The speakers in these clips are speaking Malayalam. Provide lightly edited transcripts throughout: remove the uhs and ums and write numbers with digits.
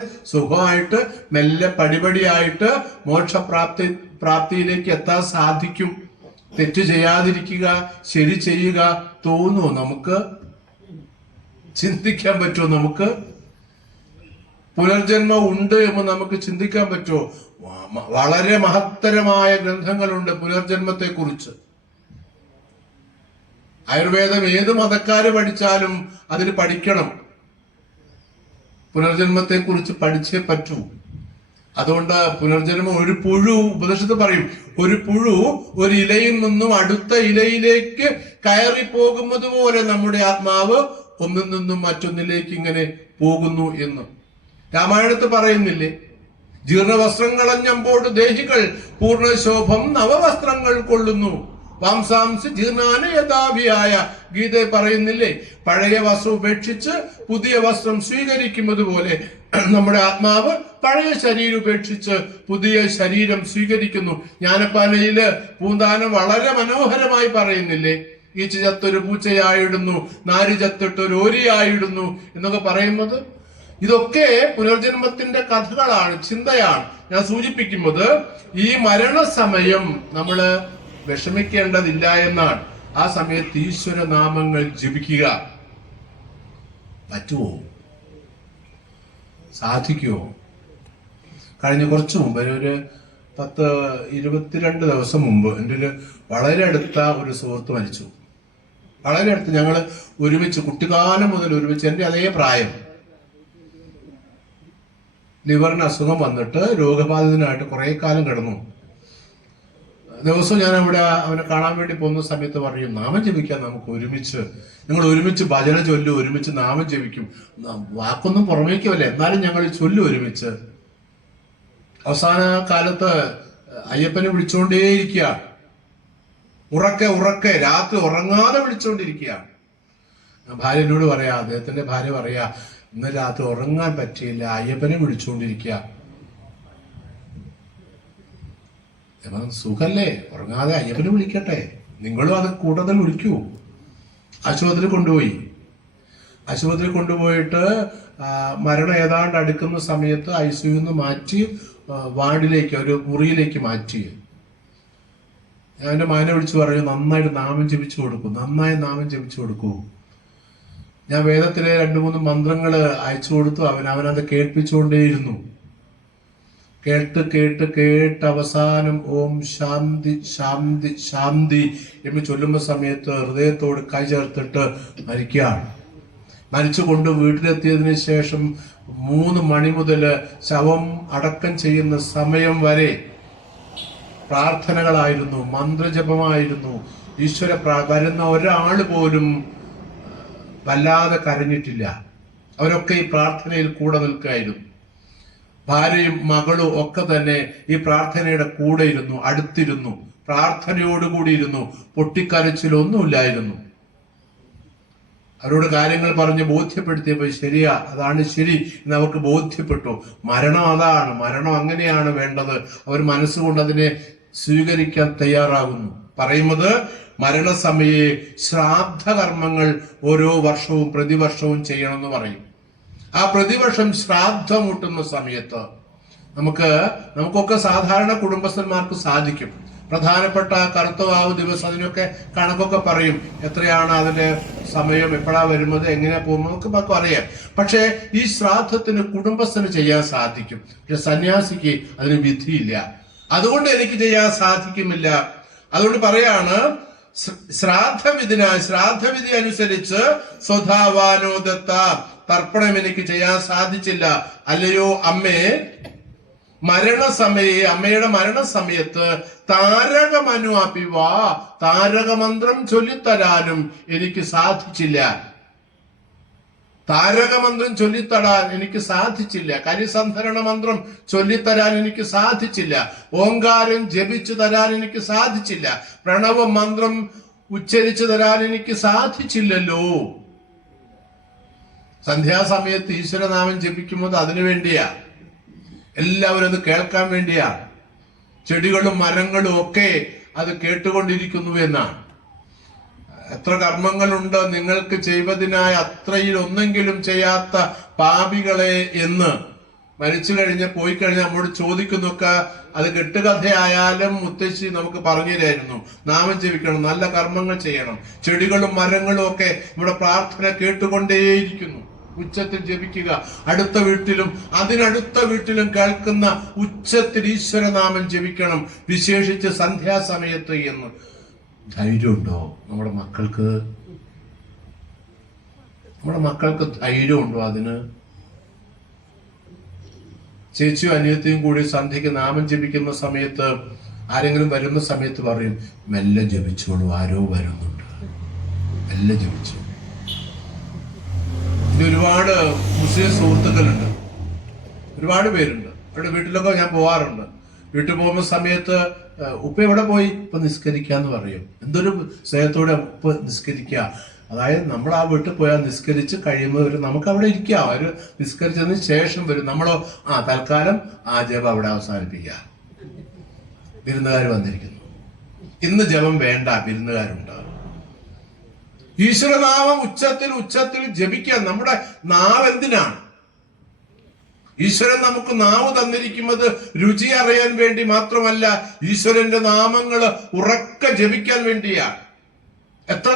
സുഖമായിട്ട് മെല്ലെ പടിപടിയായിട്ട് പ്രാപ്തിയിലേക്ക് എത്താൻ സാധിക്കും. തെറ്റ് ചെയ്യാതിരിക്കുക, ശരി ചെയ്യുക തോന്നുമോ? നമുക്ക് ചിന്തിക്കാൻ പറ്റുമോ? നമുക്ക് പുനർജന്മം ഉണ്ട് എന്ന് നമുക്ക് ചിന്തിക്കാൻ പറ്റുമോ? വളരെ മഹത്തരമായ ഗ്രന്ഥങ്ങളുണ്ട് പുനർജന്മത്തെ കുറിച്ച്. ആയുർവേദം ഏത് മതക്കാര് പഠിച്ചാലും അതിൽ പഠിക്കണം. പുനർജന്മത്തെ കുറിച്ച് പഠിച്ചേ പറ്റൂ. അതുകൊണ്ട് പുനർജന്മം, ഒരു പുഴു, ഉപനിഷത്ത് പറയും, ഒരു പുഴു ഒരു ഇലയിൽ നിന്നും അടുത്ത ഇലയിലേക്ക് കയറി പോകുന്നത് പോലെ നമ്മുടെ ആത്മാവ് ഒന്നിൽ നിന്നും മറ്റൊന്നിലേക്ക് ഇങ്ങനെ പോകുന്നു എന്ന് രാമായണത്ത് പറയുന്നില്ലേ? ജീർണവസ്ത്രങ്ങളഞ്ഞമ്പോട് ദേഹികൾ പൂർണ്ണശോഭം നവവസ്ത്രങ്ങൾ കൊള്ളുന്നു, വാംസാംസ് ജീർണാന യഥാഭിയായ ഗീത പറയുന്നില്ലേ? പഴയ വസ്ത്രം ഉപേക്ഷിച്ച് പുതിയ വസ്ത്രം സ്വീകരിക്കുന്നത് പോലെ നമ്മുടെ ആത്മാവ് പഴയ ശരീരം ഉപേക്ഷിച്ച് പുതിയ ശരീരം സ്വീകരിക്കുന്നു. ജ്ഞാനപ്പാലയില് പൂന്താനം വളരെ മനോഹരമായി പറയുന്നില്ലേ? ഈച്ച ചത്തൊരു പൂച്ചയായിടുന്നു, നാരി ചത്തിട്ടൊരു ഓരിയായിടുന്നു എന്നൊക്കെ പറയുന്നത്. ഇതൊക്കെ പുനർജന്മത്തിന്റെ കഥകളാണ്, ചിന്തയാണ്. ഞാൻ സൂചിപ്പിക്കുന്നത് ഈ മരണസമയം നമ്മള് വിഷമിക്കേണ്ടതില്ല എന്നാണ്. ആ സമയത്ത് ഈശ്വര നാമങ്ങൾ ജപിക്കുക പറ്റുമോ? സാധിക്കുമോ? കഴിഞ്ഞ കുറച്ചു മുമ്പ്, ഒരു 22 ദിവസം മുമ്പ് എൻ്റെ ഒരു വളരെ അടുത്ത ഒരു സുഹൃത്ത് മരിച്ചു. വളരെ അടുത്ത്, ഞങ്ങൾ ഒരുമിച്ച് കുട്ടിക്കാലം മുതൽ ഒരുമിച്ച്, എൻ്റെ അതേ പ്രായം. ലിവറിന് അസുഖം വന്നിട്ട് രോഗബാധിതനായിട്ട് കുറെ കാലം കിടന്നു. ദിവസവും ഞാൻ അവിടെ അവനെ കാണാൻ വേണ്ടി പോകുന്ന സമയത്ത് പറയും, നാമം ജപിക്കാം നമുക്ക് ഒരുമിച്ച്, ഞങ്ങൾ ഒരുമിച്ച് ഭജന ചൊല്ലും, ഒരുമിച്ച് നാമം ജപിക്കും. വാക്കൊന്നും പുറമേക്കുമല്ല, എന്നാലും ഞങ്ങൾ ചൊല്ലും ഒരുമിച്ച്. അവസാന കാലത്ത് അയ്യപ്പനെ വിളിച്ചുകൊണ്ടേയിരിക്കുക, ഉറക്കെ രാത്രി ഉറങ്ങാതെ വിളിച്ചുകൊണ്ടിരിക്കുക. ഭാര്യ എന്നോട് പറയാ, അദ്ദേഹത്തിന്റെ ഭാര്യ പറയാ, ഇന്ന് രാത്രി ഉറങ്ങാൻ പറ്റിയില്ല, അയ്യപ്പനെ വിളിച്ചുകൊണ്ടിരിക്കുക. സുഖല്ലേ, ഉറങ്ങാതെ അയ്യപ്പനെ വിളിക്കട്ടെ, നിങ്ങളും അത് കൂടുതൽ വിളിക്കൂ. ആശുപത്രി കൊണ്ടുപോയിട്ട് മരണം ഏതാണ്ട് അടുക്കുന്ന സമയത്ത് ICU മാറ്റി വാർഡിലേക്ക്, ഒരു മുറിയിലേക്ക് മാറ്റി. ഞാൻ എൻ്റെ മകനെ വിളിച്ചു പറഞ്ഞു, നന്നായിട്ട് നാമം ജപിച്ചു കൊടുക്കൂ, നന്നായി നാമം ജപിച്ചു കൊടുക്കൂ. ഞാൻ വേദത്തിലെ 2-3 മന്ത്രങ്ങൾ അയച്ചു കൊടുത്തു. അവനത് കേൾപ്പിച്ചുകൊണ്ടേയിരുന്നു. കേട്ട് അവസാനം ഓം ശാന്തി ശാന്തി ശാന്തി എന്ന് ചൊല്ലുന്ന സമയത്ത് ഹൃദയത്തോട് കൈ ചേർത്തിട്ട് മരിക്കുകയാണ്. മരിച്ചുകൊണ്ട് വീട്ടിലെത്തിയതിനു ശേഷം 3 മണി മുതൽ ശവം അടക്കം ചെയ്യുന്ന സമയം വരെ പ്രാർത്ഥനകളായിരുന്നു, മന്ത്രജപമായിരുന്നു. ഈശ്വര വരുന്ന ഒരാൾ പോലും വല്ലാതെ കരഞ്ഞിട്ടില്ല. അവരൊക്കെ ഈ പ്രാർത്ഥനയിൽ കൂടെ നിൽക്കായിരുന്നു. ഭാര്യയും മകളും ഒക്കെ തന്നെ ഈ പ്രാർത്ഥനയുടെ കൂടെ ഇരുന്നു, അടുത്തിരുന്നു, പ്രാർത്ഥനയോടുകൂടി ഇരുന്നു. പൊട്ടിക്കരച്ചിലൊന്നുമില്ലായിരുന്നു. അവരോട് കാര്യങ്ങൾ പറഞ്ഞ് ബോധ്യപ്പെടുത്തിയപ്പോൾ ശരിയാ, അതാണ് ശരി എന്ന് അവർക്ക് ബോധ്യപ്പെട്ടു. മരണം അതാണ്, മരണം അങ്ങനെയാണ് വേണ്ടത്. അവർ മനസ്സുകൊണ്ട് അതിനെ സ്വീകരിക്കാൻ തയ്യാറാകുന്നു. പറയുന്നത് മരണസമയെ ശ്രാദ്ധകർമ്മങ്ങൾ ഓരോ വർഷവും പ്രതിവർഷവും ചെയ്യണമെന്ന് പറയും. ആ പ്രതിവർഷം ശ്രാദ്ധമൂട്ടുന്ന സമയത്ത് നമുക്കൊക്കെ സാധാരണ കുടുംബസ്ഥന്മാർക്ക് സാധിക്കും. പ്രധാനപ്പെട്ട കറുത്തവാവ് ദിവസം അതിനൊക്കെ കണക്കൊക്കെ പറയും, എത്രയാണ് അതിന്റെ സമയം, എപ്പോഴാ വരുന്നത്, എങ്ങനെ പോകുന്നത് നമുക്ക് അറിയാം. പക്ഷെ ഈ ശ്രാദ്ധത്തിന് കുടുംബസ്ഥന് ചെയ്യാൻ സാധിക്കും, പക്ഷെ സന്യാസിക്ക് അതിന് വിധിയില്ല. അതുകൊണ്ട് എനിക്ക് ചെയ്യാൻ സാധിക്കുന്നില്ല. അതുകൊണ്ട് പറയാണ്, ശ്രാദ്ധവിധി അനുസരിച്ച് സ്വധാവാനോദത്ത തർപ്പണം എനിക്ക് ചെയ്യാൻ സാധിച്ചില്ല. അല്ലയോ അമ്മേ, അമ്മയുടെ മരണസമയത്ത് താരകമനു അപിവാ, താരകമന്ത്രം ചൊല്ലിത്തരാനും എനിക്ക് സാധിച്ചില്ല. താരകമന്ത്രം ചൊല്ലിത്തരാൻ എനിക്ക് സാധിച്ചില്ല. കരിസന്ധരണ മന്ത്രം ചൊല്ലിത്തരാൻ എനിക്ക് സാധിച്ചില്ല. ഓങ്കാരം ജപിച്ചു തരാൻ എനിക്ക് സാധിച്ചില്ല. പ്രണവ മന്ത്രം ഉച്ചരിച്ചു തരാൻ എനിക്ക് സാധിച്ചില്ലല്ലോ. സന്ധ്യാസമയത്ത് ഈശ്വരനാമം ജപിക്കുമ്പോൾ അതിനു വേണ്ടിയാ, എല്ലാവരും അത് കേൾക്കാൻ വേണ്ടിയാ. ചെടികളും മരങ്ങളും ഒക്കെ അത് കേട്ടുകൊണ്ടിരിക്കുന്നു എന്നാണ്. എത്ര കർമ്മങ്ങളുണ്ട് നിങ്ങൾക്ക് ചെയ്വതിനായി, അത്രയിൽ ഒന്നെങ്കിലും ചെയ്യാത്ത പാപികളെ എന്ന് മരിച്ചു പോയി കഴിഞ്ഞാൽ നമ്മോട് ചോദിക്കുന്നൊക്കെ അത് കെട്ടുകഥയായാലും മുത്തശ്ശി നമുക്ക് പറഞ്ഞു തരായിരുന്നു. നാമം ജപിക്കണം, നല്ല കർമ്മങ്ങൾ ചെയ്യണം, ചെടികളും മരങ്ങളും ഒക്കെ നമ്മുടെ പ്രാർത്ഥന കേട്ടുകൊണ്ടേയിരിക്കുന്നു. ഉച്ചത്തിൽ ജപിക്കുക, അടുത്ത വീട്ടിലും അതിനടുത്ത വീട്ടിലും കേൾക്കുന്ന ഉച്ചത്തിൽ ഈശ്വരനാമം ജപിക്കണം, വിശേഷിച്ച് സന്ധ്യാസമയത്ത് എന്ന്. ധൈര്യമുണ്ടോ നമ്മുടെ മക്കൾക്ക്? നമ്മുടെ മക്കൾക്ക് ധൈര്യമുണ്ടോ അതിന്? ചേച്ചിയും അനിയത്തിയും കൂടി സന്ധ്യയ്ക്ക് നാമം ജപിക്കുന്ന സമയത്ത് ആരെങ്കിലും വരുന്ന സമയത്ത് പറയും, മെല്ലെ ജപിച്ചോളൂ, ആരോ വരുന്നുണ്ട്, മെല്ലെ ജപിച്ചു. ഇനി ഒരുപാട് മുസ്ലിം സുഹൃത്തുക്കളുണ്ട്, ഒരുപാട് പേരുണ്ട്. അവരുടെ വീട്ടിലൊക്കെ ഞാൻ പോവാറുണ്ട്. വീട്ടിൽ പോകുന്ന സമയത്ത് ഉപ്പ എവിടെ പോയി? ഇപ്പൊ നിസ്കരിക്കാന്ന് പറയും. എന്തൊരു സ്നേഹത്തോടെ ഉപ്പ് നിസ്കരിക്കുക. അതായത് നമ്മൾ ആ വീട്ടിൽ പോയാൽ നിസ്കരിച്ച് കഴിയുമ്പോൾ നമുക്ക് അവിടെ ഇരിക്കാം. അവർ നിസ്കരിച്ചതിന് ശേഷം വരും. നമ്മളോ തൽക്കാലം ആ ജപം അവിടെ അവസാനിപ്പിക്കുക. വിരുന്നുകാർ വന്നിരിക്കുന്നു, ഇന്ന് ജപം വേണ്ട, വിരുന്നുകാരുണ്ട്. ഈശ്വരനാമം ഉച്ചത്തിൽ ജപിക്കാൻ നമ്മുടെ നാവ് എന്തിനാണ്? ഈശ്വരൻ നമുക്ക് നാവ് തന്നിരിക്കുന്നത് രുചി അറിയാൻ വേണ്ടി മാത്രമല്ല, ഈശ്വരന്റെ നാമങ്ങള് ഉറക്കെ ജപിക്കാൻ വേണ്ടിയാണ്. എത്ര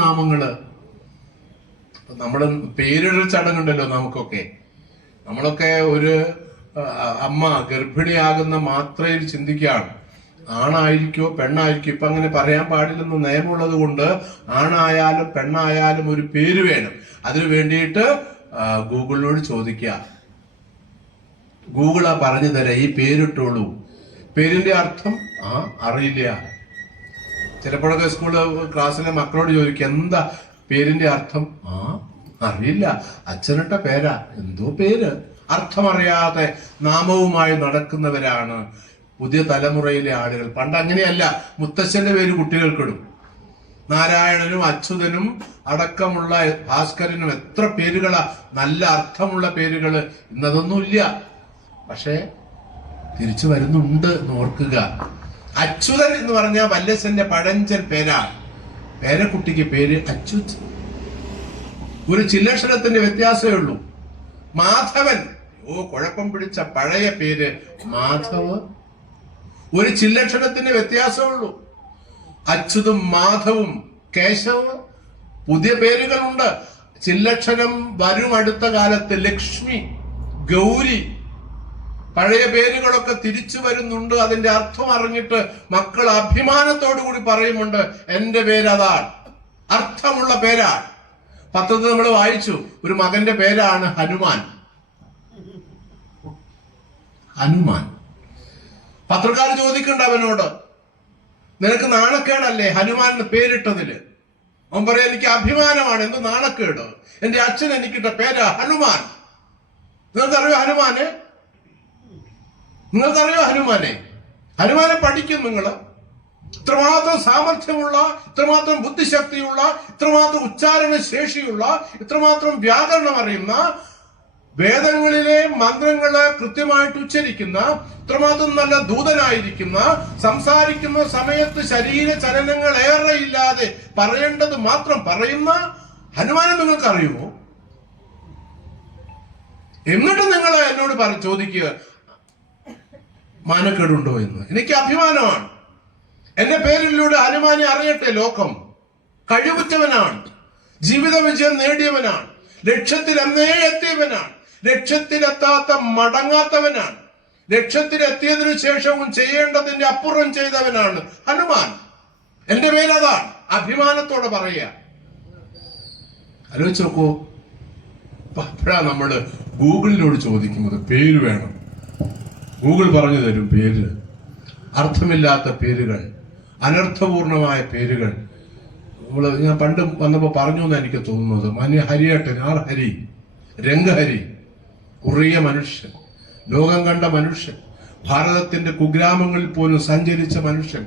നാമങ്ങള് നമ്മള് പേരിടൽ ചടങ്ങുണ്ടല്ലോ നമുക്കൊക്കെ. നമ്മളൊക്കെ ഒരു അമ്മ ഗർഭിണിയാകുന്ന മാത്രയിൽ ചിന്തിക്കുകയാണ്, ആണായിരിക്കോ പെണ്ണായിരിക്കോ. ഇപ്പൊ അങ്ങനെ പറയാൻ പാടില്ലെന്ന് നിയമമുള്ളത് കൊണ്ട് ആണായാലും പെണ്ണായാലും ഒരു പേര് വേണം. അതിനു വേണ്ടിയിട്ട് ഗൂഗിളിനോട് ചോദിക്കുക, ഗൂഗിളാ പറഞ്ഞു തരാം, ഈ പേരിട്ടോളൂ. പേരിന്റെ അർത്ഥം അറിയില്ല. ചിലപ്പോഴൊക്കെ ക്ലാസ്സിലെ മക്കളോട് ചോദിക്കുക, എന്താ പേരിന്റെ അർത്ഥം? അറിയില്ല, അച്ഛനിട്ട പേരാ, എന്തോ പേര്. അർത്ഥമറിയാതെ നാമവുമായി നടക്കുന്നവരാണ് പുതിയ തലമുറയിലെ ആളുകൾ. പണ്ട് അങ്ങനെയല്ല, മുത്തശ്ശന്റെ പേര് കുട്ടികൾക്കിടും. നാരായണനും അച്യുതനും അടക്കമുള്ള ഭാസ്കരനും എത്ര പേരുകളാ, നല്ല അർത്ഥമുള്ള പേരുകള്. ഇന്നതൊന്നുമില്ല. പക്ഷെ തിരിച്ചു വരുന്നുണ്ട് എന്ന് ഓർക്കുക. അച്യുതൻ എന്ന് പറഞ്ഞാൽ വല്ലസന്റെ പഴഞ്ചൻ പേരാണ്. പേരക്കുട്ടിക്ക് പേര് അച്യുത്. ഒരു ചില്ലക്ഷരത്തിന്റെ വ്യത്യാസമേ ഉള്ളൂ. മാധവൻ, കുഴപ്പം പിടിച്ച പഴയ പേര് മാധവ്. ഒരു ചില്ലക്ഷരത്തിന്റെ വ്യത്യാസമേ ഉള്ളൂ. അച്യുതും മാധവും കേശവ് പുതിയ പേരുകളുണ്ട്. ചില്ലക്ഷരം വരും അടുത്ത കാലത്ത്. ലക്ഷ്മി, ഗൗരി, പഴയ പേരുകളൊക്കെ തിരിച്ചു വരുന്നുണ്ട്. അതിന്റെ അർത്ഥം അറിഞ്ഞിട്ട് മക്കൾ അഭിമാനത്തോടു കൂടി പറയുന്നുണ്ട്, എന്റെ പേരതാണ്, അർത്ഥമുള്ള പേരാണ്. പത്രത്തിൽ നമ്മൾ വായിച്ചു, ഒരു മകന്റെ പേരാണ് ഹനുമാൻ. പത്രക്കാർ ചോദിക്കുന്നുണ്ട് അവനോട്, നിനക്ക് നാണക്കേടല്ലേ ഹനുമാൻ പേരിട്ടതില്? അവൻ പറയാം, എനിക്ക് അഭിമാനമാണ്. എന്ത് നാണക്കേട്? എന്റെ അച്ഛൻ എനിക്കിട്ട പേരാ ഹനുമാൻ. നിങ്ങൾക്കറിയോ ഹനുമാനെ? ഹനുമാനെ പഠിക്കും നിങ്ങൾ. ഇത്രമാത്രം സാമർഥ്യമുള്ള, ഇത്രമാത്രം ബുദ്ധിശക്തിയുള്ള, ഇത്രമാത്രം ഉച്ചാരണ ശേഷിയുള്ള, ഇത്രമാത്രം വ്യാകരണം അറിയുന്ന, വേദങ്ങളിലെ മന്ത്രങ്ങള് കൃത്യമായിട്ട് ഉച്ചരിക്കുന്ന, ഇത്രമാത്രം നല്ല ദൂതനായിരിക്കുന്ന, സംസാരിക്കുന്ന സമയത്ത് ശരീര ചലനങ്ങൾ ഏറെ ഇല്ലാതെ പറയേണ്ടത് മാത്രം പറയുന്ന ഹനുമാനെ നിങ്ങൾക്ക് അറിയുമോ? എന്നിട്ട് നിങ്ങൾ എന്നോട് ചോദിക്കുക മാനക്കേടുണ്ടോ എന്ന്. എനിക്ക് അഭിമാനമാണ്. എന്റെ പേരിലൂടെ ഹനുമാനെ അറിയട്ടെ ലോകം. കഴിവുറ്റവനാണ്, ജീവിത വിജയം നേടിയവനാണ്, ലക്ഷ്യത്തിൽ എന്നേ എത്തിയവനാണ്, ലക്ഷ്യത്തിലെത്താത്ത മടങ്ങാത്തവനാണ്, ലക്ഷ്യത്തിലെത്തിയതിനു ശേഷവും ചെയ്യേണ്ടതിന്റെ അപ്പുറം ചെയ്തവനാണ് ഹനുമാൻ. എന്റെ പേരതാണ്, അഭിമാനത്തോടെ പറയുക. ആലോചിച്ച് നോക്കൂ. അപ്പോഴാ നമ്മള് ഗൂഗിളിനോട് ചോദിക്കുന്നത് പേര് വേണം. ഗൂഗിൾ പറഞ്ഞു തരും പേര്. അർത്ഥമില്ലാത്ത പേരുകൾ, അനർത്ഥപൂർണമായ പേരുകൾ. ഞാൻ പണ്ട് വന്നപ്പോ പറഞ്ഞു എന്ന് എനിക്ക് തോന്നുന്നത്, ഹരിയേട്ടൻ, ഹരി, രംഗഹരി, കുറിയ മനുഷ്യൻ, ലോകം കണ്ട മനുഷ്യൻ, ഭാരതത്തിന്റെ കുഗ്രാമങ്ങളിൽ പോലും സഞ്ചരിച്ച മനുഷ്യൻ,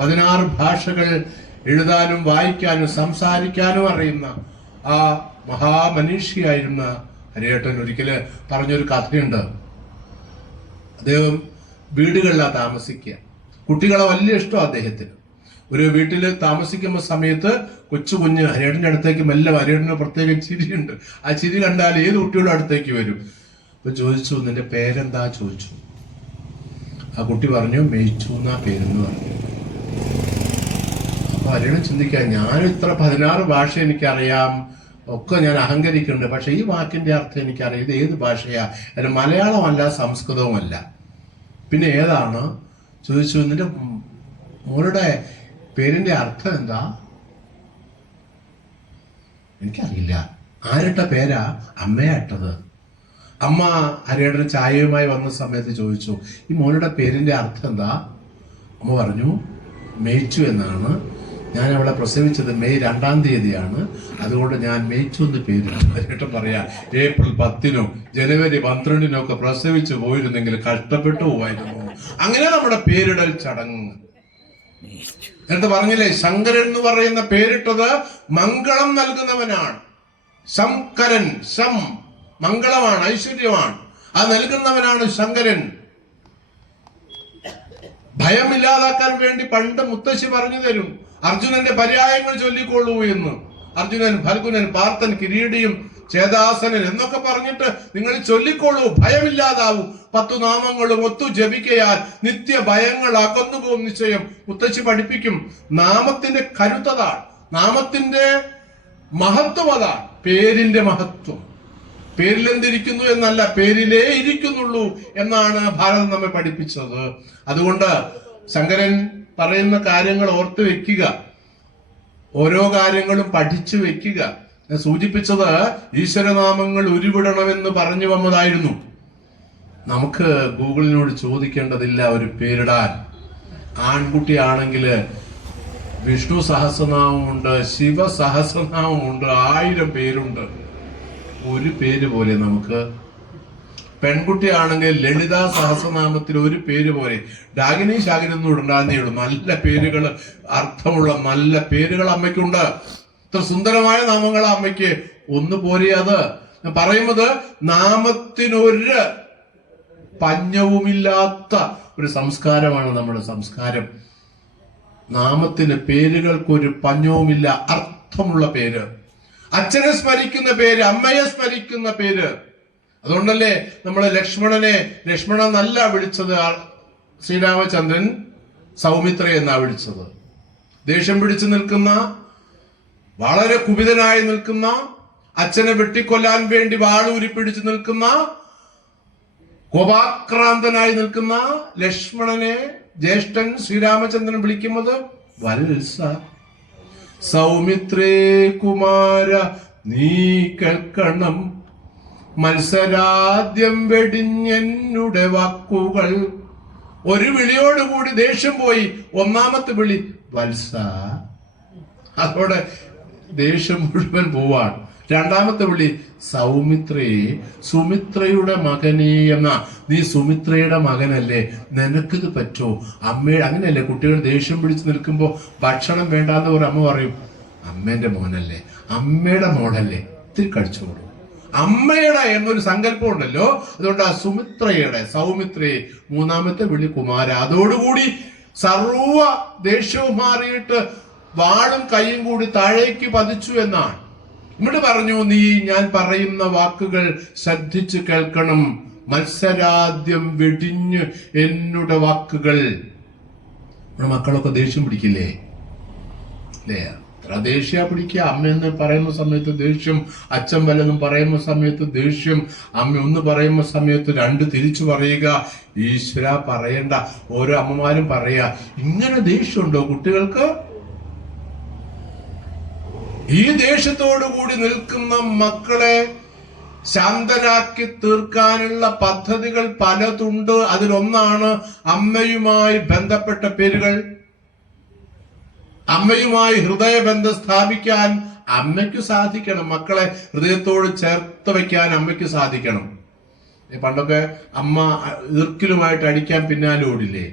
16 ഭാഷകൾ എഴുതാനും വായിക്കാനും സംസാരിക്കാനും അറിയുന്ന ആ മഹാമനീഷിയായിരുന്ന ഹരിയേട്ടൻ ഒരിക്കല് പറഞ്ഞൊരു കഥയുണ്ട്. അദ്ദേഹം വീടുകളിലാണ് താമസിക്കുക. കുട്ടികളെ വലിയ ഇഷ്ടം അദ്ദേഹത്തിന്. ഒരു വീട്ടിൽ താമസിക്കുന്ന സമയത്ത് കുഞ്ഞ് ഹരിയേട്ടന്റെ അടുത്തേക്ക് മെല്ലെ, ഹരിയേട്ടന് പ്രത്യേക ചിരിയുണ്ട്. ആ ചിരി കണ്ടാൽ ഏത് കുട്ടിയുടെ അടുത്തേക്ക് വരും. അപ്പൊ ചോദിച്ചു, നിന്റെ പേരെന്താ ചോദിച്ചു. ആ കുട്ടി പറഞ്ഞു, മേച്ചു എന്നാ പേരെന്ന് പറഞ്ഞു. അപ്പൊ ഹരിയേട്ടൻ ചിന്തിക്കാൻ, ഞാൻ ഇത്ര 16 ഭാഷ എനിക്കറിയാം, ഒക്കെ ഞാൻ അഹങ്കരിക്കുന്നുണ്ട്, പക്ഷെ ഈ വാക്കിന്റെ അർത്ഥം എനിക്കറിയാം. ഇത് ഏത് ഭാഷയാ? അതിന് മലയാളമല്ല, സംസ്കൃതവുമല്ല, പിന്നെ ഏതാണ് ചോദിച്ചു. നിന്റെ മോളുടെ പേരിന്റെ അർത്ഥം എന്താ? എനിക്കറിയില്ല. ആരിട്ട പേരാ? അമ്മയാ ഇട്ടത്. അമ്മ ഹരിയേട്ടന് ചായയുമായി വന്ന സമയത്ത് ചോദിച്ചു, ഈ മോളുടെ പേരിന്റെ അർത്ഥം എന്താ? അമ്മ പറഞ്ഞു, മേച്ചു എന്നാണ്. ഞാൻ അവളെ പ്രസവിച്ചത് മെയ് 2-ാം തീയതിയാണ്, അതുകൊണ്ട് ഞാൻ മേച്ചു എന്ന് പേരിട്ടു. ഹരിയേട്ടൻ പറയാ, ഏപ്രിൽ 10-നോ ജനുവരി 12-നോ ഒക്കെ പ്രസവിച്ചു പോയിരുന്നെങ്കിൽ കഷ്ടപ്പെട്ടു പോവായിരുന്നു. അങ്ങനെ നമ്മുടെ പേരിടൽ ചടങ്ങ്. എന്നിട്ട് പറഞ്ഞില്ലേ, ശങ്കരൻ എന്ന് പറയുന്ന പേരിട്ടത് മംഗളം നൽകുന്നവനാണ്. ശങ്കരൻ, ശം മംഗളമാണ്, ഐശ്വര്യമാണ്, അത് നൽകുന്നവനാണ് ശങ്കരൻ. ഭയമില്ലാതാക്കാൻ വേണ്ടി പണ്ട് മുത്തശ്ശി പറഞ്ഞു തരും, അർജുനന്റെ പര്യായങ്ങൾ ചൊല്ലിക്കൊള്ളൂ എന്ന്. അർജുനൻ, ഫൽഗുനൻ, പാർത്ഥൻ, കിരീടിയും ചേതാസനൻ എന്നൊക്കെ പറഞ്ഞിട്ട് നിങ്ങൾ ചൊല്ലിക്കൊള്ളൂ, ഭയമില്ലാതാവും. 10 നാമങ്ങളും ഒത്തു ജപിക്കയാൽ നിത്യ ഭയങ്ങൾ അകന്നുപോകും നിശ്ചയം. മുത്തശ്ശി പഠിപ്പിക്കും. നാമത്തിന്റെ കരുത്തതാണ്, നാമത്തിന്റെ മഹത്വം അതാണ്. പേരിന്റെ മഹത്വം പേരിലെന്തിരിക്കുന്നു എന്നല്ല, പേരിലേ ഇരിക്കുന്നുള്ളൂ എന്നാണ് ഭാരതം നമ്മെ പഠിപ്പിച്ചത്. അതുകൊണ്ട് ശങ്കരൻ പറയുന്ന കാര്യങ്ങൾ ഓർത്തു വെക്കുക, ഓരോ കാര്യങ്ങളും പഠിച്ചു വെക്കുക. ഞാൻ സൂചിപ്പിച്ചത് ഈശ്വരനാമങ്ങൾ ഉരുവിടണമെന്ന് പറഞ്ഞു വന്നതായിരുന്നു. നമുക്ക് ഗൂഗിളിനോട് ചോദിക്കേണ്ടതില്ല ഒരു പേരിടാൻ. ആൺകുട്ടിയാണെങ്കിൽ വിഷ്ണു സഹസ്രനാമമുണ്ട്, ശിവ സഹസ്രനാമമുണ്ട്, 1000 പേരുണ്ട്. ഒരു പേര് പോലെ നമുക്ക്. പെൺകുട്ടിയാണെങ്കിൽ ലളിതാ സഹസ്രനാമത്തിൽ ഒരു പേര് പോലെ. ഡാഗിനി ശാഗിനൊന്നും ഇടണ്ടാന്നേ ഉള്ളൂ. നല്ല പേരുകൾ, അർത്ഥമുള്ള നല്ല പേരുകൾ അമ്മയ്ക്കുണ്ട്. ഇത്ര സുന്ദരമായ നാമങ്ങൾ അമ്മയ്ക്ക്. ഒന്ന് പോരെ അത്. പറയുന്നത് നാമത്തിനൊരു പഞ്ഞവുമില്ലാത്ത ഒരു സംസ്കാരമാണ് നമ്മുടെ സംസ്കാരം. നാമത്തിന്, പേരുകൾക്കൊരു പഞ്ഞവുമില്ല, അർത്ഥമുള്ള പേര്. അച്ഛനെ സ്മരിക്കുന്ന പേര്, അമ്മയെ സ്മരിക്കുന്ന പേര്. അതുകൊണ്ടല്ലേ നമ്മൾ ലക്ഷ്മണൻ എന്നല്ല വിളിച്ചത്, ശ്രീരാമചന്ദ്രൻ സൗമിത്ര എന്നാ വിളിച്ചത്. ദേഷ്യം പിടിച്ചു നിൽക്കുന്ന, വളരെ കുപിതനായി നിൽക്കുന്ന, അച്ഛനെ വെട്ടിക്കൊല്ലാൻ വേണ്ടി വാളൂരിപ്പിടിച്ചു നിൽക്കുന്ന, കോപാക്രാന്തനായി നിൽക്കുന്ന ലക്ഷ്മണനെ ജ്യേഷ്ഠൻ ശ്രീരാമചന്ദ്രൻ വിളിക്കുന്നത് വത്സ. സൗമിത്രേ കുമാര നീ കേൾക്കണം, മത്സരാദ്യം വെടിഞ്ഞെന്നുടെ വാക്കുകൾ. ഒരു വിളിയോടുകൂടി ദേഷ്യം പോയി. 1ാമത്തെ വിളി വത്സ, അതോടെ ദേഷ്യം മുഴുവൻ പോവാണ്. 2ാമത്തെ വിളി സൗമിത്രേ, സുമിത്രയുടെ മകനേ എന്ന. നീ സുമിത്രയുടെ മകനല്ലേ, നിനക്കിത് പറ്റോ? അങ്ങനെയല്ലേ കുട്ടികൾ ദേഷ്യം പിടിച്ച് നിൽക്കുമ്പോ ഭക്ഷണം വേണ്ടാന്ന് ഒരു അമ്മ പറയും, അമ്മേന്റെ മോനല്ലേ, അമ്മയുടെ മോളല്ലേ, ഇത്തിരി കഴിച്ചോളൂ. അമ്മയുടെ എന്നൊരു സങ്കല്പം ഉണ്ടല്ലോ, അതുകൊണ്ട് ആ സുമിത്രയുടെ, സൗമിത്രയെ. 3ാമത്തെ വിളി കുമാര. അതോടുകൂടി സർവ ദേഷ്യവും മാറിയിട്ട് വാളും കൈയും കൂടി താഴേക്ക് പതിച്ചു എന്നാണ്. എന്നിട്ട് പറഞ്ഞു, നീ ഞാൻ പറയുന്ന വാക്കുകൾ ശ്രദ്ധിച്ചു കേൾക്കണം, മത്സരാദ്യം വെടിഞ്ഞ് എന്നുടെ വാക്കുകൾ. നമ്മുടെ മക്കളൊക്കെ ദേഷ്യം പിടിക്കില്ലേ? അല്ലേ? ദേഷ്യ പിടിക്കുക. അമ്മ എന്ന് പറയുന്ന സമയത്ത് ദേഷ്യം, അച്ഛൻ വല്ലതും പറയുന്ന സമയത്ത് ദേഷ്യം, അമ്മ ഒന്ന് പറയുന്ന സമയത്ത് 2 തിരിച്ചു പറയുക. ഈശ്വര പറയണ്ട, ഓരോ അമ്മമാരും പറയാ. ഇങ്ങനെ ദേഷ്യമുണ്ടോ കുട്ടികൾക്ക്? ഈ ദേഷ്യത്തോടു കൂടി നിൽക്കുന്ന മക്കളെ ശാന്തരാക്കി തീർക്കാനുള്ള പദ്ധതികൾ പലതുണ്ട്. അതിലൊന്നാണ് അമ്മയുമായി ബന്ധപ്പെട്ട പേരുകൾ. അമ്മയുമായി ഹൃദയബന്ധം സ്ഥാപിക്കാൻ അമ്മയ്ക്ക് സാധിക്കണം. മക്കളെ ഹൃദയത്തോട് ചേർത്ത് വയ്ക്കാൻ അമ്മയ്ക്ക് സാധിക്കണം. പണ്ടൊക്കെ അമ്മ ഈർക്കിലുമായിട്ട് അടിക്കാൻ പിന്നാലെ ഓടില്ലേ?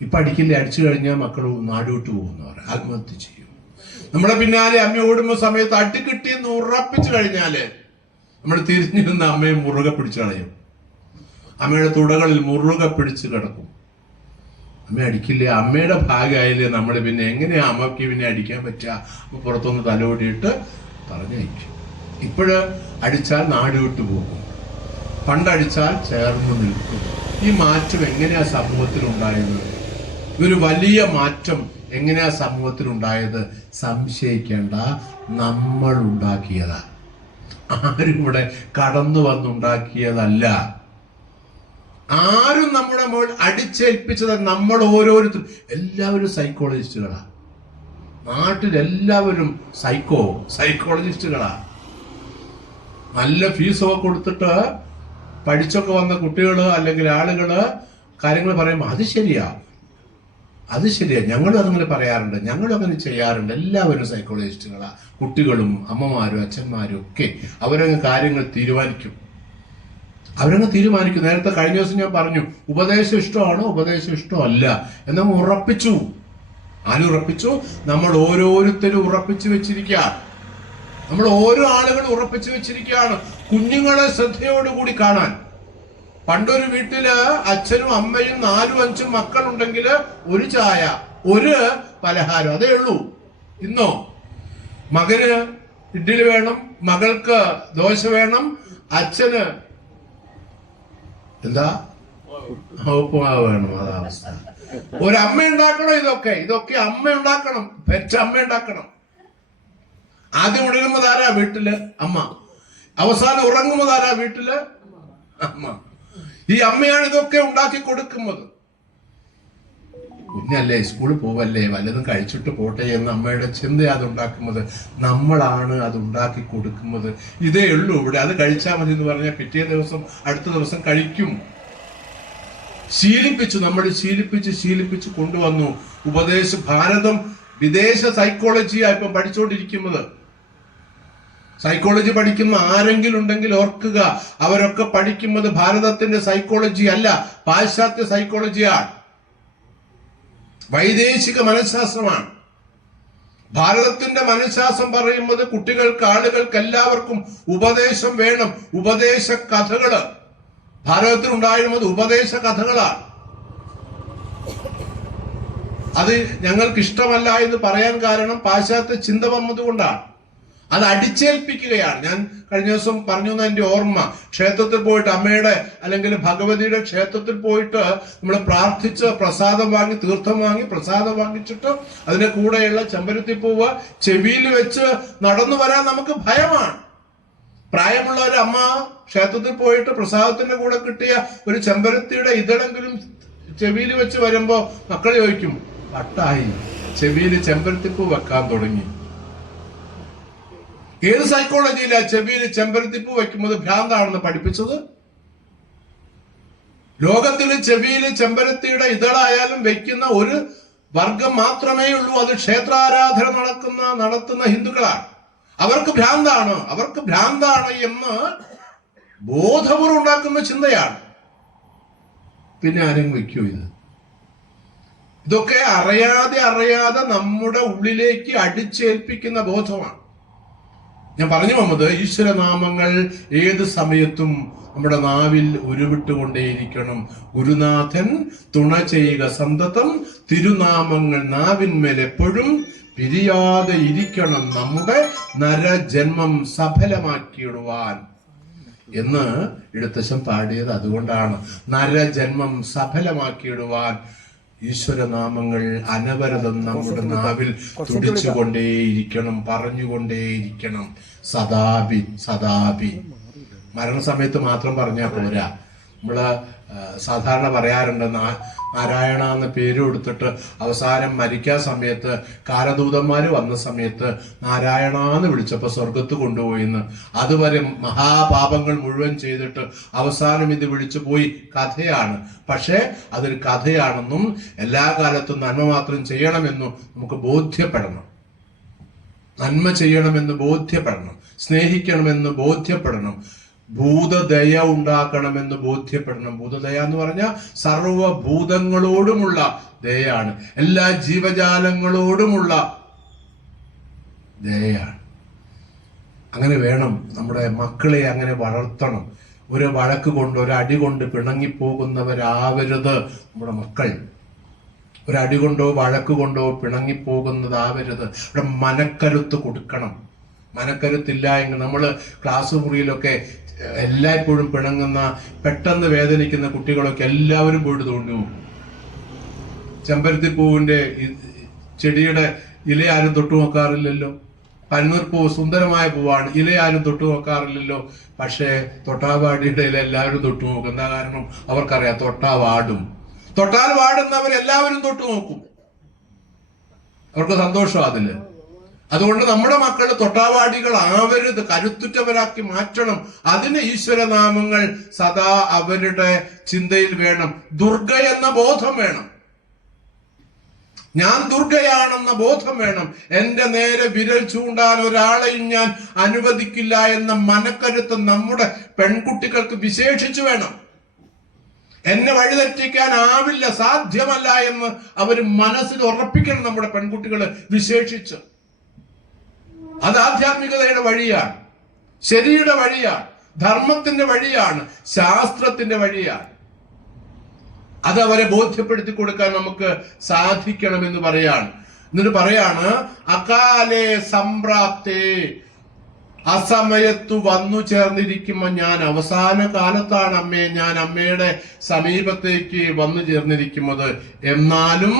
ഇപ്പൊ അടിക്കില്ലേ? അടിച്ചു കഴിഞ്ഞാൽ മക്കൾ നാടുവിട്ട് പോകുന്നവർ ആത്മഹത്യ ചെയ്യും. നമ്മളെ പിന്നാലെ അമ്മ ഓടുമ്പോ സമയത്ത് അടിക്കിട്ടിയെന്ന് ഉറപ്പിച്ചു കഴിഞ്ഞാല് നമ്മൾ തിരിഞ്ഞു നിന്ന് അമ്മയെ മുറുകെ പിടിച്ചു കളയും. അമ്മയുടെ തുടകളിൽ മുറുകെ പിടിച്ച് കിടക്കും. അമ്മ അടിക്കില്ലേ, അമ്മയുടെ ഭാഗമായില്ലേ നമ്മൾ, പിന്നെ എങ്ങനെയാ അമ്മയ്ക്ക് പിന്നെ അടിക്കാൻ പറ്റുക? പുറത്തൊന്ന് തലോടിയിട്ട് പറഞ്ഞയക്കും. ഇപ്പോഴ് അടിച്ചാൽ നാട് വിട്ടു പോകും, പണ്ടടിച്ചാൽ ചേർന്ന് നിൽക്കും. ഈ മാറ്റം എങ്ങനെയാ സമൂഹത്തിലുണ്ടായത്? ഒരു വലിയ മാറ്റം എങ്ങനെയാ സമൂഹത്തിലുണ്ടായത്? സംശയിക്കേണ്ട, നമ്മൾ ഉണ്ടാക്കിയതാ. ആരും ഇവിടെ കടന്നു വന്നുണ്ടാക്കിയതല്ല. ആരും നമ്മുടെ മുകളിൽ അടിച്ചേൽപ്പിച്ചത് നമ്മൾ ഓരോരുത്തരും. എല്ലാവരും സൈക്കോളജിസ്റ്റുകളാ. നാട്ടിലെല്ലാവരും സൈക്കോളജിസ്റ്റുകളാ. നല്ല ഫീസൊക്കെ കൊടുത്തിട്ട് പഠിച്ചൊക്കെ വന്ന കുട്ടികള് അല്ലെങ്കിൽ ആളുകള് കാര്യങ്ങൾ പറയുമ്പോൾ അത് ശരിയാ, ഞങ്ങളും അതങ്ങനെ പറയാറുണ്ട്, ഞങ്ങളും അങ്ങനെ ചെയ്യാറുണ്ട്. എല്ലാവരും സൈക്കോളജിസ്റ്റുകളാ. കുട്ടികളും അമ്മമാരും അച്ഛന്മാരും ഒക്കെ അവരങ്ങ് കാര്യങ്ങൾ തീരുമാനിക്കും. നേരത്തെ കഴിഞ്ഞ ദിവസം ഞാൻ പറഞ്ഞു, ഉപദേശം ഇഷ്ടമാണോ, ഉപദേശം ഇഷ്ടമല്ല എന്നങ്ങ് ഉറപ്പിച്ചു. ആരുറപ്പിച്ചു? നമ്മൾ ഓരോരുത്തരും ഉറപ്പിച്ചു വെച്ചിരിക്കുക. നമ്മൾ ഓരോ ആളുകളും ഉറപ്പിച്ചു വെച്ചിരിക്കുകയാണ് കുഞ്ഞുങ്ങളെ ശ്രദ്ധയോടുകൂടി കാണാൻ. പണ്ടൊരു വീട്ടില് അച്ഛനും അമ്മയും 4-5 മക്കളുണ്ടെങ്കിൽ ഒരു ചായ, ഒരു പലഹാരം, അതേ ഉള്ളൂ. ഇന്നോ മകന് ഇഡ്ഡലി വേണം, മകൾക്ക് ദോശ വേണം, അച്ഛന് എന്താ ഉപ്പുമാവ് വേണം. അതാ അവസ്ഥ. ഒരമ്മ ഉണ്ടാക്കണം ഇതൊക്കെ അമ്മ ഉണ്ടാക്കണം, പെറ്റ അമ്മ ഉണ്ടാക്കണം. ആദ്യം ഉണരുന്നതാരാ? വീട്ടില് അമ്മ. അവസാനം ഉറങ്ങുന്നതാരാ? വീട്ടില് അമ്മ. ഈ അമ്മയാണ് ഇതൊക്കെ ഉണ്ടാക്കി കൊടുക്കുന്നത്. കുഞ്ഞല്ലേ, സ്കൂളിൽ പോവല്ലേ, വല്ലതും കഴിച്ചിട്ട് പോട്ടെ എന്ന് അമ്മയുടെ ചിന്ത അത് ഉണ്ടാക്കുന്നത്. നമ്മളാണ് അത് ഉണ്ടാക്കി കൊടുക്കുന്നത്. ഇതേ ഉള്ളൂ ഇവിടെ. അത് കഴിച്ചാൽ മതി എന്ന് പറഞ്ഞാൽ പിറ്റേ ദിവസം അടുത്ത ദിവസം കഴിക്കും. നമ്മൾ ശീലിപ്പിച്ച് കൊണ്ടുവന്നു. ഭാരതം വിദേശ സൈക്കോളജിയാ ഇപ്പം പഠിച്ചുകൊണ്ടിരിക്കുന്നത്. സൈക്കോളജി പഠിക്കുന്ന ആരെങ്കിലും ഉണ്ടെങ്കിൽ ഓർക്കുക, അവരൊക്കെ പഠിക്കുന്നത് ഭാരതത്തിന്റെ സൈക്കോളജി അല്ല, പാശ്ചാത്യ സൈക്കോളജിയാണ്, വൈദേശിക മനഃശാസ്ത്രമാണ്. ഭാരതത്തിന്റെ മനഃശാസ്ത്രം പറയുന്നത് കുട്ടികൾക്ക്, ആളുകൾക്ക് എല്ലാവർക്കും ഉപദേശം വേണം. ഉപദേശ കഥകള് ഭാരതത്തിൽ ഉണ്ടായിരുന്നത് ഉപദേശ കഥകളാണ്. അത് ഞങ്ങൾക്ക് ഇഷ്ടമല്ല എന്ന് പറയാൻ കാരണം പാശ്ചാത്യ ചിന്ത വന്നതുകൊണ്ടാണ്. അത് അടിച്ചേൽപ്പിക്കുകയാണ്. ഞാൻ കഴിഞ്ഞ ദിവസം പറഞ്ഞു എന്റെ ഓർമ്മ, ക്ഷേത്രത്തിൽ പോയിട്ട് അമ്മയുടെ അല്ലെങ്കിൽ ഭഗവതിയുടെ ക്ഷേത്രത്തിൽ പോയിട്ട് നമ്മൾ പ്രാർത്ഥിച്ച് പ്രസാദം വാങ്ങി, തീർത്ഥം വാങ്ങി, പ്രസാദം വാങ്ങിച്ചിട്ട് അതിന്റെ കൂടെയുള്ള ചെമ്പരത്തിപ്പൂവ് ചെവിയിൽ വെച്ച് നടന്നു വരാൻ നമുക്ക് ഭയമാണ്. പ്രായമുള്ള ഒരു അമ്മ ക്ഷേത്രത്തിൽ പോയിട്ട് പ്രസാദത്തിന്റെ കൂടെ കിട്ടിയ ഒരു ചെമ്പരത്തിയുടെ ഇതളെങ്കിലും ചെവിയിൽ വെച്ച് വരുമ്പോ മക്കൾ ചോദിക്കും, വട്ടായി, ചെവിയിൽ ചെമ്പരത്തിപ്പൂ വെക്കാൻ തുടങ്ങി. ഏത് സൈക്കോളജിയിലാ ചെവിയിൽ ചെമ്പരത്തിപ്പൂ വെക്കുന്നത് ഭ്രാന്താണെന്ന് പഠിപ്പിച്ചത്? ലോകത്തിൽ ചെവിയിൽ ചെമ്പരത്തിയുടെ ഇതളായാലും വെക്കുന്ന ഒരു വർഗം മാത്രമേ ഉള്ളൂ. അത് ക്ഷേത്രാരാധന നടത്തുന്ന ഹിന്ദുക്കളാണ്. അവർക്ക് ഭ്രാന്താണ് എന്ന് ബോധപൂർവ്വം ഉണ്ടാക്കുന്ന ചിന്തയാണ്. പിന്നെ ആരെങ്കിലും വയ്ക്കോ? ഇതൊക്കെ അറിയാതെ നമ്മുടെ ഉള്ളിലേക്ക് അടിച്ചേൽപ്പിക്കുന്ന ബോധമാണ്. ഞാൻ പറഞ്ഞു വന്നത്, ഈശ്വരനാമങ്ങൾ ഏത് സമയത്തും നമ്മുടെ നാവിൽ ഉരുവിട്ടുകൊണ്ടേയിരിക്കണം. ഗുരുനാഥൻ തുണ ചെയ്യുക സന്തതം, തിരുനാമങ്ങൾ നാവിന്മേൽ എപ്പോഴും പിരിയാതെ ഇരിക്കണം, നമ്മുടെ നരജന്മം സഫലമാക്കിയിടുവാൻ എന്ന് എഴുത്തച്ഛൻ പാടിയത് അതുകൊണ്ടാണ്. നരജന്മം സഫലമാക്കിയിടുവാൻ ഈശ്വരനാമങ്ങൾ അനവരതം നമ്മുടെ നാവിൽ തുടിച്ചുകൊണ്ടേയിരിക്കണം, പറഞ്ഞുകൊണ്ടേയിരിക്കണം. സദാപി. മരണസമയത്ത് മാത്രം പറഞ്ഞാൽ പോരാ. നമ്മള് സാധാരണ പറയാറുണ്ട്, നാരായണ എന്ന പേര് കൊടുത്തിട്ട് അവസാനം മരിക്കാൻ സമയത്ത് കാലദൂതന്മാര് വന്ന സമയത്ത് നാരായണ എന്ന് വിളിച്ചപ്പോ സ്വർഗത്ത് കൊണ്ടുപോയിന്ന്. അതുവരെ മഹാപാപങ്ങൾ മുഴുവൻ ചെയ്തിട്ട് അവസാനം ഇത് വിളിച്ചു പോയി. കഥയാണ്. പക്ഷെ അതൊരു കഥയാണെന്നും എല്ലാ കാലത്തും നന്മ മാത്രം ചെയ്യണമെന്നും നമുക്ക് ബോധ്യപ്പെടണം. നന്മ ചെയ്യണമെന്ന് ബോധ്യപ്പെടണം, സ്നേഹിക്കണമെന്ന് ബോധ്യപ്പെടണം, ഭൂതദയ ഉണ്ടാക്കണമെന്ന് ബോധ്യപ്പെടണം. ഭൂതദയ എന്ന് പറഞ്ഞാൽ സർവഭൂതങ്ങളോടുമുള്ള ദയയാണ്, എല്ലാ ജീവജാലങ്ങളോടുമുള്ള ദയയാണ്. അങ്ങനെ വേണം. നമ്മുടെ മക്കളെ അങ്ങനെ വളർത്തണം. ഒരു വഴക്ക് കൊണ്ട്, ഒരു അടി കൊണ്ട് പിണങ്ങിപ്പോകുന്നവരാവരുത് നമ്മുടെ മക്കൾ. ഒരടി കൊണ്ടോ വഴക്ക് കൊണ്ടോ പിണങ്ങിപ്പോകുന്നതാവരുത്. അവിടെ മനക്കരുത്ത് കൊടുക്കണം. മനക്കരുത്തില്ല എങ്കിൽ നമ്മൾ ക്ലാസ് മുറിയിലൊക്കെ എല്ലായ്പ്പോഴും പിണങ്ങുന്ന, പെട്ടെന്ന് വേദനിക്കുന്ന കുട്ടികളൊക്കെ എല്ലാവരും പോയിട്ട് തോണ്ടു. ചെമ്പരത്തിപ്പൂവിന്റെ ചെടിയുടെ ഇല ആരും തൊട്ടു നോക്കാറില്ലല്ലോ. പനിനീർപ്പൂവ് സുന്ദരമായ പൂവാണ്, ഇല ആരും തൊട്ടു നോക്കാറില്ലല്ലോ. പക്ഷേ തൊട്ടാവാടിയുടെ ഇല എല്ലാവരും തൊട്ടു നോക്കും. എന്താ കാരണം? അവർക്കറിയാം തൊട്ടാ വാടും. തൊട്ടാൽ വാടുന്നവരെല്ലാവരും തൊട്ടു നോക്കും. അവർക്ക് സന്തോഷം അതില്. അതുകൊണ്ട് നമ്മുടെ മക്കള് തൊട്ടാവാടികളാവരുത്, കരുത്തുറ്റവരാക്കി മാറ്റണം. അതിന് ഈശ്വരനാമങ്ങൾ സദാ അവരുടെ ചിന്തയിൽ വേണം. ദുർഗ എന്ന ബോധം വേണം. ഞാൻ ദുർഗയാണെന്ന ബോധം വേണം. എന്റെ നേരെ വിരൽ ചൂണ്ടാൻ ഒരാളെയും ഞാൻ അനുവദിക്കില്ല എന്ന മനക്കരുത്ത് നമ്മുടെ പെൺകുട്ടികൾക്ക് വിശേഷിച്ചു വേണം. എന്നെ വഴിതെറ്റിക്കാനാവില്ല, സാധ്യമല്ല എന്ന് അവർ മനസ്സിൽ ഉറപ്പിക്കണം നമ്മുടെ പെൺകുട്ടികൾ വിശേഷിച്ച്. അത് ആധ്യാത്മികതയുടെ വഴിയാണ്, ശരിയുടെ വഴിയാണ്, ധർമ്മത്തിന്റെ വഴിയാണ്, ശാസ്ത്രത്തിന്റെ വഴിയാണ്. അത് അവരെ ബോധ്യപ്പെടുത്തി കൊടുക്കാൻ നമുക്ക് സാധിക്കണമെന്ന് പറയാണ്. എന്നിട്ട് പറയാണ്, അകാലേ സംപ്രാപ്തേ, അസമയത്തു വന്നു ചേർന്നിരിക്കുമ്പോ ഞാൻ അവസാന കാലത്താണ് അമ്മേ, ഞാൻ അമ്മയുടെ സമീപത്തേക്ക് വന്നു ചേർന്നിരിക്കുന്നത്. എന്നാലും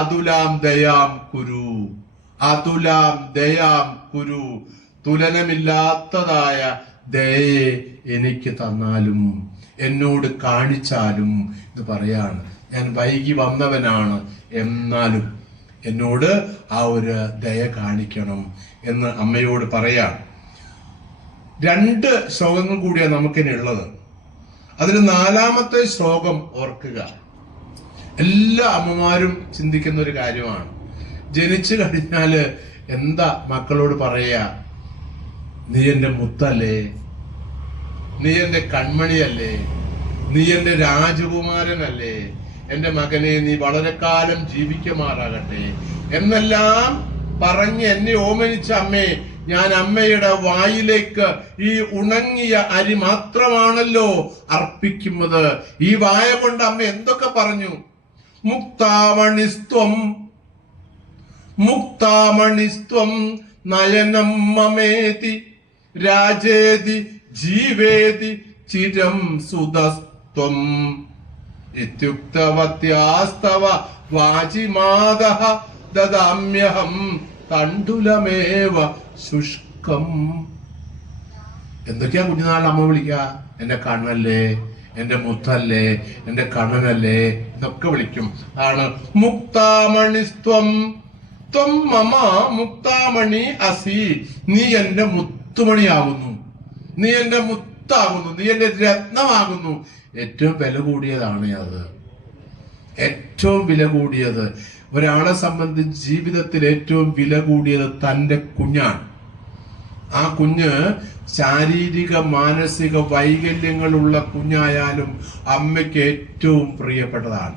അതുലാം ദയാം കുരു, അതുലാം ദയാം കുരു, തുലനമില്ലാത്തതായ ദയയെ എനിക്ക് തന്നാലും, എന്നോട് കാണിച്ചാലും. ഇത് പറയാണ്, ഞാൻ വൈകി വന്നവനാണ്, എന്നാലും എന്നോട് ആ ഒരു ദയ കാണിക്കണം എന്ന് അമ്മയോട് പറയാണ്. 2 ശ്ലോകങ്ങൾ കൂടിയാണ് നമുക്കിനുള്ളത്. അതിൽ 4-ാമത്തെ ശ്ലോകം ഓർക്കുക. എല്ലാ അമ്മമാരും ചിന്തിക്കുന്ന ഒരു കാര്യമാണ്. ജനിച്ചു കഴിഞ്ഞാല് എന്താ മക്കളോട് പറയാ? നീ എന്റെ മുത്തല്ലേ, നീ എന്റെ കൺമണിയല്ലേ, നീ എന്റെ രാജകുമാരനല്ലേ, എന്റെ മകനെ നീ വളരെ കാലം ജീവിക്കുമാറാകട്ടെ എന്നെല്ലാം പറഞ്ഞ് എന്നെ ഓമനിച്ച അമ്മേ, ഞാൻ അമ്മയുടെ വായിലേക്ക് ഈ ഉണങ്ങിയ അരി മാത്രമാണല്ലോ അർപ്പിക്കുന്നത്. ഈ വായ കൊണ്ട് അമ്മ എന്തൊക്കെ പറഞ്ഞു? മുക്താമണിസ്ത്വം, മുക്താമണിസ്ത്വം നയനം മമേതി രാജേതി ജീവേതി ചിരം സുതസ്ത്വം ഇത്യുക്തവത്യാസ്തവ വാചിമാദഃ ദദാമ്യഹം തണ്ടുലമേവ ശുഷ്കം. എന്തൊക്കെയാ കുഞ്ഞുനാളിൽ അമ്മ വിളിക്ക? എന്റെ കണ്ണല്ലേ, എന്റെ മുത്തല്ലേ, എന്റെ കണ്ണനല്ലേ എന്നൊക്കെ വിളിക്കും. ആണ് മുക്താമണിസ്ത്വം, ത്വം മമ മുക്താമണി അസി, നീ എന്റെ മുത്തുമണിയാകുന്നു, നീ എന്റെ മുത്താകുന്നു, നീ എന്റെ രത്നമാകുന്നു. ഏറ്റവും വില കൂടിയതാണ് അത്, ഏറ്റവും വില കൂടിയത്. ഒരാളെ സംബന്ധിച്ച് ജീവിതത്തിൽ ഏറ്റവും വില കൂടിയത് തൻ്റെ കുഞ്ഞാണ്. ആ കുഞ്ഞ് ശാരീരിക മാനസിക വൈകല്യങ്ങളുള്ള കുഞ്ഞായാലും അമ്മയ്ക്ക് ഏറ്റവും പ്രിയപ്പെട്ടതാണ്.